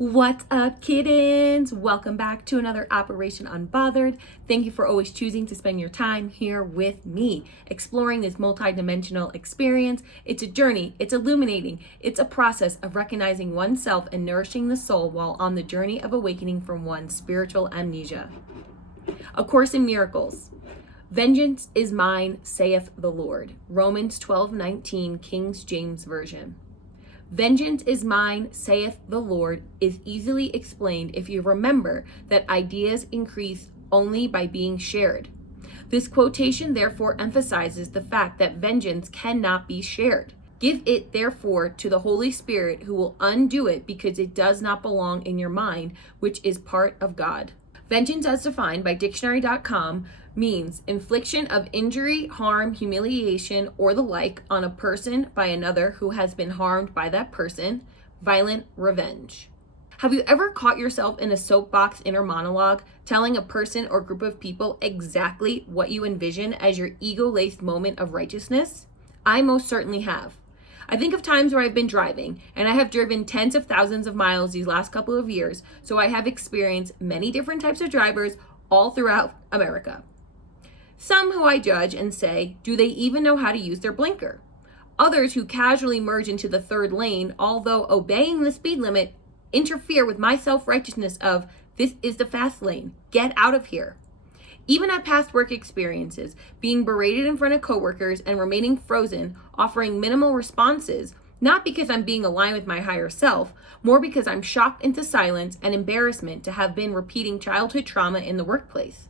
What's up, kittens? Welcome back to another Operation Unbothered. Thank you for always choosing to spend your time here with me, exploring this multidimensional experience. It's a journey, it's illuminating, it's a process of recognizing oneself and nourishing the soul while on the journey of awakening from one's spiritual amnesia. A Course in Miracles. Vengeance is mine, saith the Lord. Romans 12:19, King James Version. Vengeance is mine, saith the Lord, is easily explained if you remember that ideas increase only by being shared. This quotation therefore emphasizes the fact that vengeance cannot be shared. Give it therefore to the Holy Spirit, who will undo it because it does not belong in your mind, which is part of God. Vengeance, as defined by dictionary.com, means infliction of injury, harm, humiliation, or the like on a person by another who has been harmed by that person, violent revenge. Have you ever caught yourself in a soapbox inner monologue, telling a person or group of people exactly what you envision as your ego-laced moment of righteousness? I most certainly have. I think of times where I've been driving, and I have driven tens of thousands of miles these last couple of years, so I have experienced many different types of drivers all throughout America. Some who I judge and say, do they even know how to use their blinker? Others who casually merge into the third lane, although obeying the speed limit, interfere with my self-righteousness of, this is the fast lane, get out of here. Even at past work experiences, being berated in front of coworkers and remaining frozen, offering minimal responses, not because I'm being aligned with my higher self, more because I'm shocked into silence and embarrassment to have been repeating childhood trauma in the workplace.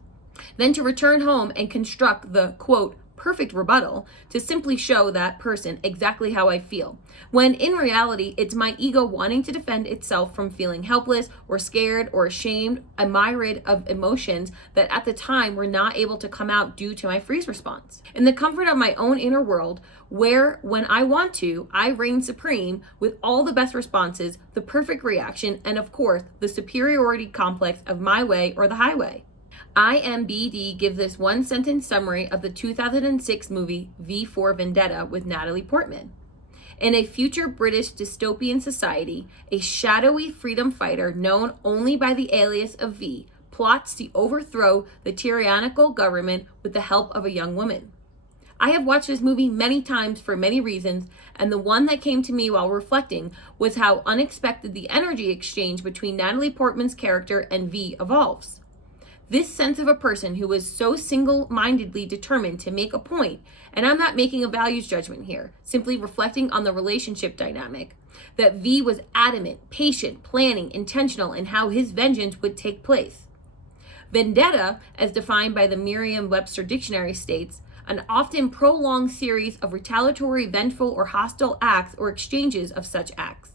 Then to return home and construct the, quote, perfect rebuttal to simply show that person exactly how I feel, when in reality, it's my ego wanting to defend itself from feeling helpless or scared or ashamed, a myriad of emotions that at the time were not able to come out due to my freeze response. In the comfort of my own inner world, where when I want to, I reign supreme with all the best responses, the perfect reaction, and of course, the superiority complex of my way or the highway. IMBD gives this one-sentence summary of the 2006 movie V for Vendetta with Natalie Portman. In a future British dystopian society, a shadowy freedom fighter known only by the alias of V plots to overthrow the tyrannical government with the help of a young woman. I have watched this movie many times for many reasons, and the one that came to me while reflecting was how unexpected the energy exchange between Natalie Portman's character and V evolves. This sense of a person who was so single-mindedly determined to make a point, and I'm not making a values judgment here, simply reflecting on the relationship dynamic, that V was adamant, patient, planning, intentional in how his vengeance would take place. Vendetta, as defined by the Merriam-Webster dictionary, states, an often prolonged series of retaliatory, vengeful, or hostile acts or exchanges of such acts.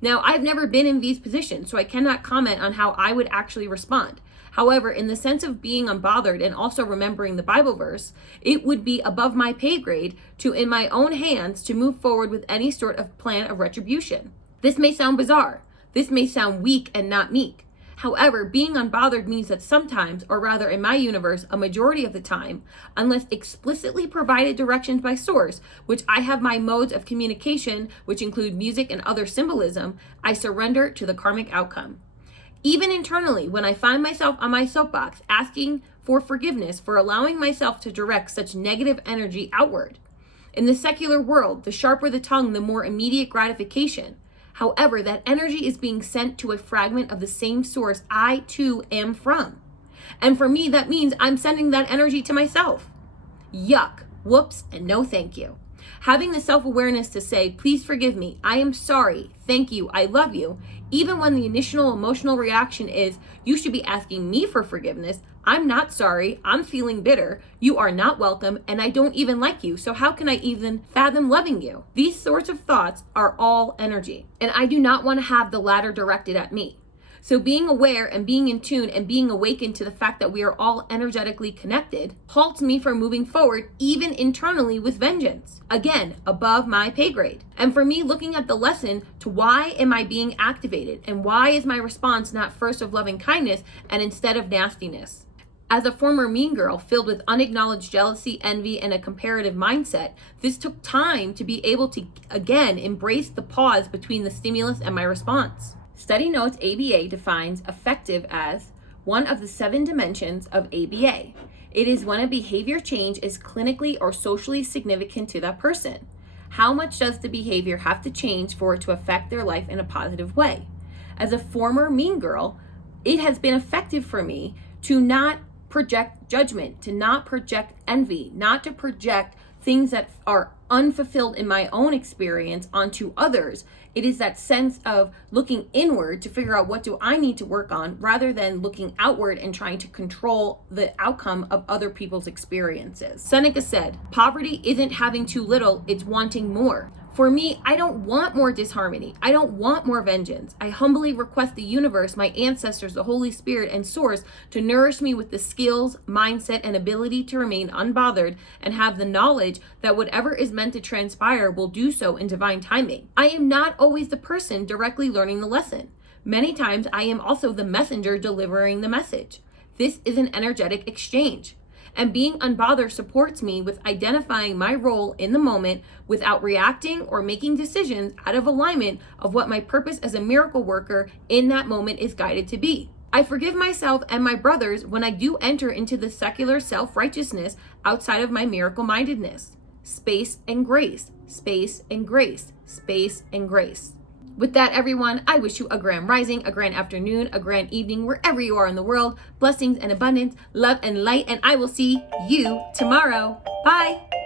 Now, I've never been in V's position, so I cannot comment on how I would actually respond. However, in the sense of being unbothered and also remembering the Bible verse, it would be above my pay grade to, in my own hands, to move forward with any sort of plan of retribution. This may sound bizarre. This may sound weak and not meek. However, being unbothered means that sometimes, or rather in my universe, a majority of the time, unless explicitly provided directions by source, which I have my modes of communication, which include music and other symbolism, I surrender to the karmic outcome. Even internally, when I find myself on my soapbox asking for forgiveness for allowing myself to direct such negative energy outward. In the secular world, the sharper the tongue, the more immediate gratification. However, that energy is being sent to a fragment of the same source I too am from. And for me, that means I'm sending that energy to myself. Yuck, whoops, and no thank you. Having the self-awareness to say, please forgive me, I am sorry, thank you, I love you, even when the initial emotional reaction is, you should be asking me for forgiveness, I'm not sorry, I'm feeling bitter, you are not welcome, and I don't even like you, so how can I even fathom loving you? These sorts of thoughts are all energy, and I do not want to have the latter directed at me. So being aware and being in tune and being awakened to the fact that we are all energetically connected halts me from moving forward, even internally, with vengeance. Again, above my pay grade. And for me, looking at the lesson to why am I being activated and why is my response not first of loving kindness and instead of nastiness? As a former mean girl filled with unacknowledged jealousy, envy, and a comparative mindset, this took time to be able to, again, embrace the pause between the stimulus and my response. Study Notes ABA defines affective as one of the 7 dimensions of ABA. It is when a behavior change is clinically or socially significant to that person. How much does the behavior have to change for it to affect their life in a positive way? As a former mean girl, it has been effective for me to not project judgment, to not project envy, not to project things that are unfulfilled in my own experience onto others. It is that sense of looking inward to figure out what do I need to work on rather than looking outward and trying to control the outcome of other people's experiences. Seneca said, "Poverty isn't having too little, it's wanting more." For me, I don't want more disharmony. I don't want more vengeance. I humbly request the universe, my ancestors, the Holy Spirit, and Source to nourish me with the skills, mindset, and ability to remain unbothered and have the knowledge that whatever is meant to transpire will do so in divine timing. I am not always the person directly learning the lesson. Many times I am also the messenger delivering the message. This is an energetic exchange. And being unbothered supports me with identifying my role in the moment without reacting or making decisions out of alignment of what my purpose as a miracle worker in that moment is guided to be. I forgive myself and my brothers when I do enter into the secular self-righteousness outside of my miracle-mindedness. Space and grace, space and grace, space and grace. With that, everyone, I wish you a grand rising, a grand afternoon, a grand evening, wherever you are in the world. Blessings and abundance, love and light, and I will see you tomorrow. Bye.